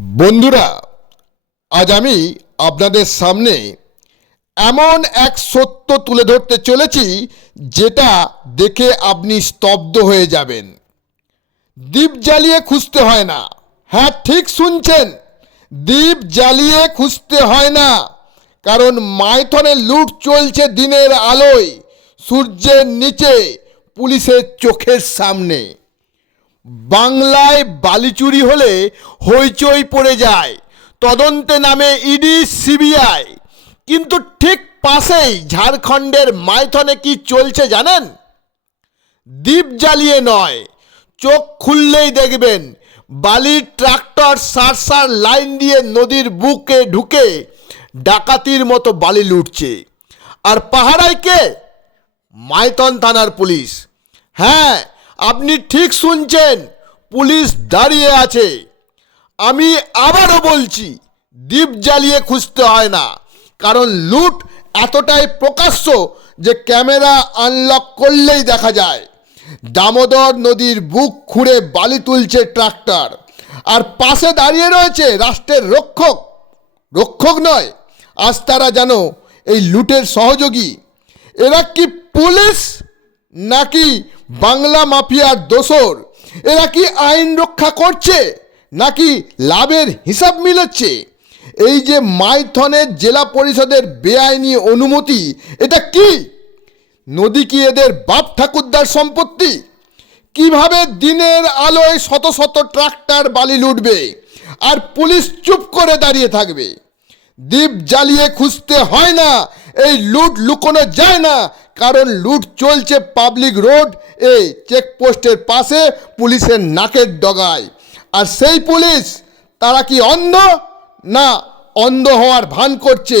বন্ধুরা, আজ আমি আপনাদের সামনে এমন এক সত্য তুলে ধরতে চলেছি যেটা দেখে আপনি স্তব্ধ হয়ে যাবেন। দ্বীপ জ্বালিয়ে খুঁজতে হয় না। হ্যাঁ ঠিক শুনছেন, দ্বীপ জ্বালিয়ে খুঁজতে হয় না, কারণ মাইথনে লুট চলছে দিনের আলোয়, সূর্যের নিচে, পুলিশের চোখের সামনে। বাংলায় বালি চুরি হলে হইচই পড়ে যায়। তদন্তে নামে ইডি, সিবিআই। কিন্তু ঠিক পাশেই ঝাড়খণ্ডের মাইথনে কি চলছে জানেন? দ্বীপ জ্বালিয়ে নয়, চোখ খুললেই দেখবেন বালির ট্রাক্টর সার সার লাইন দিয়ে নদীর বুকে ঢুকে ডাকাতির মতো বালি লুটছে। আর পাহাড়ায় কে? মাইথন থানার পুলিশ। হ্যাঁ আপনি ঠিক শুনছেন, পুলিশ দাঁড়িয়ে আছে। আমি আবারও বলছি দ্বীপ জ্বালিয়ে খুঁজতে হয় না, কারণ লুট এতটাই প্রকাশ্য যে ক্যামেরা আনলক করলেই দেখা যায়। দামোদর নদীর বুক খুঁড়ে বালি তুলছে ট্রাক্টর, আর পাশে দাঁড়িয়ে রয়েছে রাষ্ট্রের রক্ষক। রক্ষক নয়, আজ তারা যেন এই লুটের সহযোগী। এরা কি পুলিশ নাকি বাংলা মাফিয়ার দোসর। এরা কি আইন রক্ষা করছে নাকি লাভের হিসাব মিলাচ্ছে? এই যে মাইথনের জেলা পরিষদের বেআইনি অনুমতি, এটা কি? নদী কি এদের বাপ ঠাকুরদার সম্পত্তি? কীভাবে দিনের আলোয় শত শত ট্রাক্টর বালি লুটবে আর পুলিশ চুপ করে দাঁড়িয়ে থাকবে? দ্বীপ জ্বালিয়ে খুঁজতে হয় না এই লুট লুকোনো যায় না, কারণ লুট চলছে পাবলিক রোড এই চেকপোস্টের পাশে পুলিশের নাকের ডগায়। আর সেই পুলিশ, তারা কি অন্ধ? না, অন্ধ হওয়ার ভান করছে।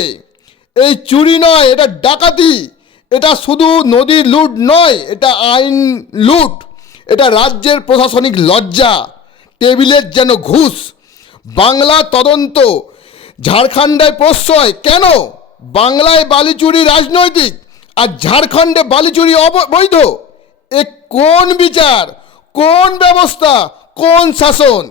এই চুরি নয়, এটা ডাকাতি। এটা শুধু নদীর লুট নয়, এটা আইন লুট। এটা রাজ্যের প্রশাসনিক লজ্জা। টেবিলের যেন ঘুষ। বাংলা তদন্ত। ঝাড়খণ্ডে প্রশ্রয়। কেন? বাংলায় বালিচুরি রাজনৈতিক আর ঝাড়খণ্ডে বালিচুরি অবৈধ এ কোন বিচার, কোন ব্যবস্থা, কোন শাসন?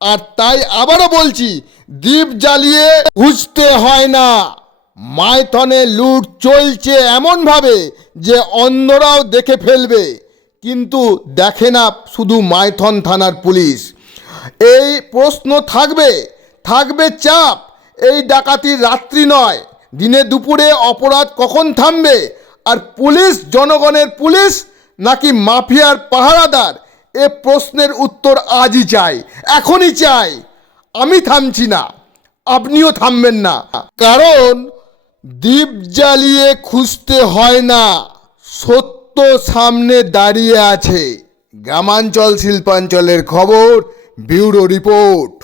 আর তাই আবারও বলছি, দ্বীপ জ্বালিয়ে খুঁজতে হয় না। মাইথনে লুট চলছে এমনভাবে যে অন্যরাও দেখে ফেলবে। কিন্তু দেখে না শুধু মাইথন থানার পুলিশ। এই প্রশ্ন থাকবে থাকবে চাপ। এই ডাকাতির রাত্রি নয়। দিনে দুপুরে অপরাধ কখন থামবে? আর পুলিশ, জনগণের পুলিশ নাকি মাফিয়ার পাহারাদার? এ প্রশ্নের উত্তর আজই চাই, এখনই চাই। আমি থামছি না, আপনিও থামবেন না। কারণ দ্বীপ জ্বালিয়ে খুঁজতে হয় না, সত্য সামনে দাঁড়িয়ে আছে। গ্রামাঞ্চল, শিল্পাঞ্চলের খবর, ব্যুরো রিপোর্ট।